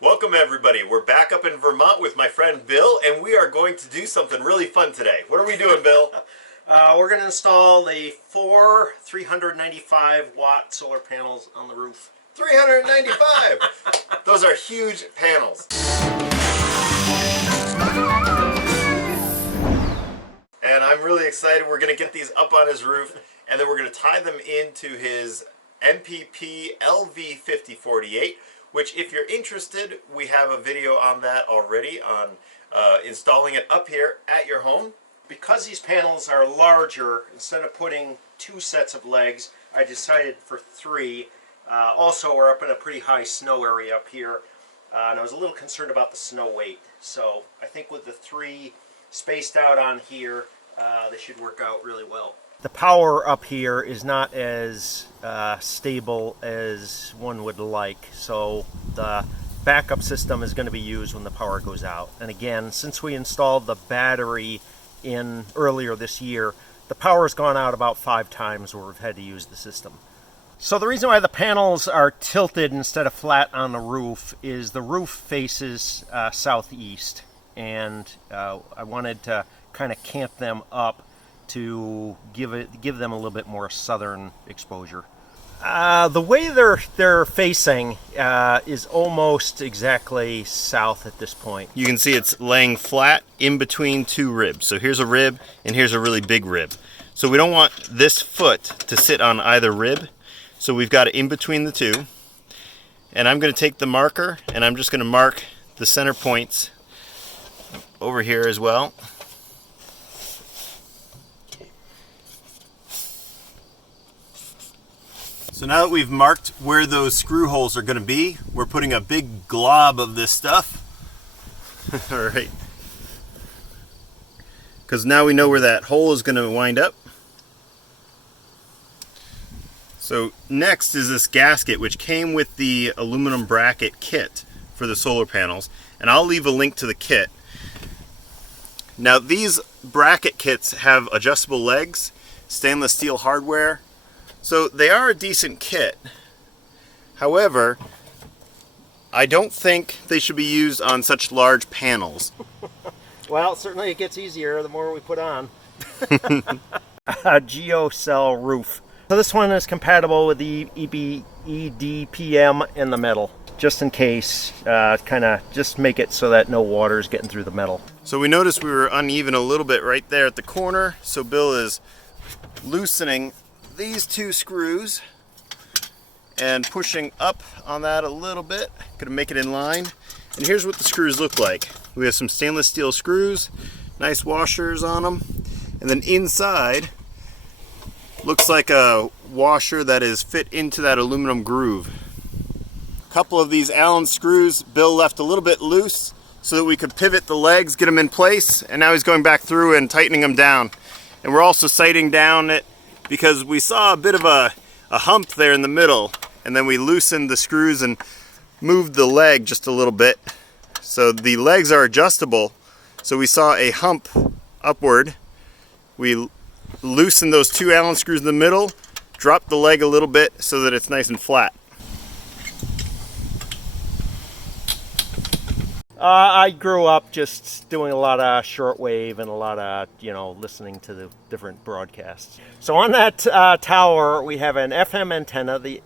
Welcome everybody. We're back up in Vermont with my friend Bill, and we are going to do something really fun today. What are we doing, Bill? We're going to install the four 395 watt solar panels on the roof. 395! Those are huge panels. And I'm really excited. We're going to get these up on his roof, and then we're going to tie them into his MPP LV5048, which, if you're interested, we have a video on that already on installing it up here at your home. Because these panels are larger, instead of putting two sets of legs, I decided for three. Also, we're up in a pretty high snow area up here, and I was a little concerned about the snow weight. So I think with the three spaced out on here, they should work out really well. The power up here is not as stable as one would like, so the backup system is going to be used when the power goes out. And again, since we installed the battery in earlier this year, the power has gone out about 5 times where we've had to use the system. So the reason why the panels are tilted instead of flat on the roof is the roof faces southeast, and I wanted to kind of camp them up to give them a little bit more southern exposure. The way they're facing is almost exactly south at this point. You can see it's laying flat in between two ribs. So here's a rib and here's a really big rib. So we don't want this foot to sit on either rib. So we've got it in between the two. And I'm going to take the marker and I'm just going to mark the center points over here as well. So now that we've marked where those screw holes are going to be, we're putting a big glob of this stuff. All right. Because now we know where that hole is going to wind up. So next is this gasket, which came with the aluminum bracket kit for the solar panels. And I'll leave a link to the kit. Now these bracket kits have adjustable legs, stainless steel hardware. So they are a decent kit. However, I don't think they should be used on such large panels. Well, certainly it gets easier the more we put on. A GeoCell roof. So this one is compatible with the EDPM in the metal, just in case, kind of just make it so that no water is getting through the metal. So we noticed we were uneven a little bit right there at the corner, so Bill is loosening these two screws and pushing up on that a little bit. Gonna make it in line. And here's what the screws look like. We have some stainless steel screws, nice washers on them, and then inside looks like a washer that is fit into that aluminum groove. A couple of these Allen screws Bill left a little bit loose so that we could pivot the legs, get them in place, and now he's going back through and tightening them down. And we're also sighting down it because we saw a bit of a hump there in the middle, and then we loosened the screws and moved the leg just a little bit. So the legs are adjustable, so we saw a hump upward. We loosened those two Allen screws in the middle, dropped the leg a little bit so that it's nice and flat. I grew up just doing a lot of shortwave and a lot of, listening to the different broadcasts. So on that tower, we have an FM antenna, we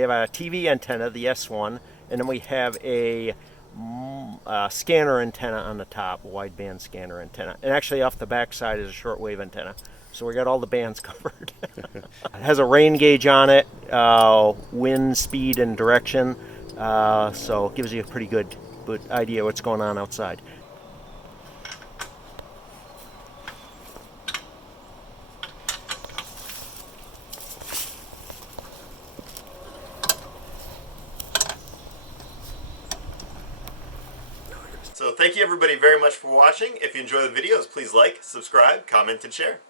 have a TV antenna, the S1, and then we have a scanner antenna on the top, a wideband scanner antenna. And actually off the back side is a shortwave antenna. So we got all the bands covered. It has a rain gauge on it, wind speed and direction, so it gives you a pretty good idea what's going on outside. So thank you everybody very much for watching. If you enjoy the videos, please like, subscribe, comment, and share.